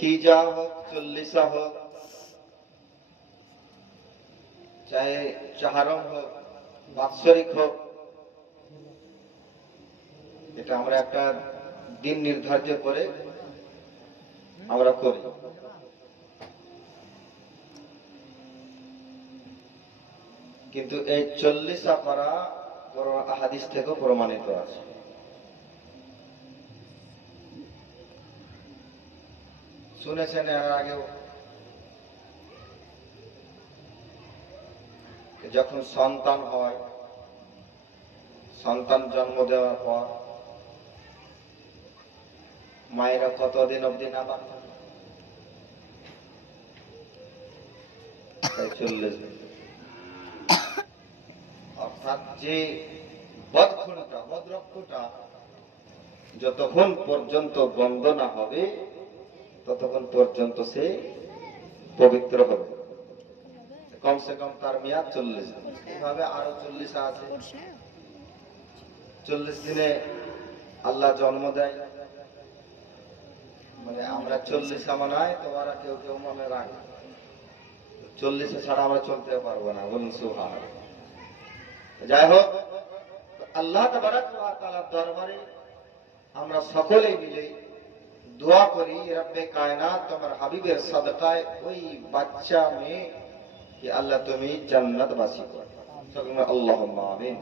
तीजा हो 40 हो चाहे चाहरम हो बात्सरिक हो এটা আমরা একটা দিন নির্ধারিত করে আমরা করি। কিন্তু এই 40 করা কোরআন হাদিস থেকে প্রমাণিত আছে। শুনেছেন এর আগেও যখন সন্তান হয়, সন্তান জন্ম দেওয়ার পর মায়েরা কতদিন অবধি না পান? 40 দিন। অর্থাৎ যে বদখুনটা বদরক্ষটা যতক্ষণ পর্যন্ত বন্ধ না হবে ততক্ষণ পর্যন্ত সে পবিত্র হবে। কমসে কম তার মেয়াদ 40 দিন। এভাবে আরো 40 আছে। 40 দিনে আল্লাহ জন্ম দেয়, মানে আমরা 40 মানাই তো ওরা কেউ কেউ মনে রাখে 40 ছাড়া আমরা চলতে পারবো না, বলুন সুবহানাল্লাহ। যাই হোক, আল্লাহ তাবারক ওয়া তাআলার দরবারে আমরা সকলেই মিলে দোয়া করি, রব্বে কায়নাত তোমার হাবিবের সাদকায় ওই বাচ্চা মেয়ে কি আল্লাহ তুমি জান্নাতবাসী করো। আল্লাহুম্মা আমিন।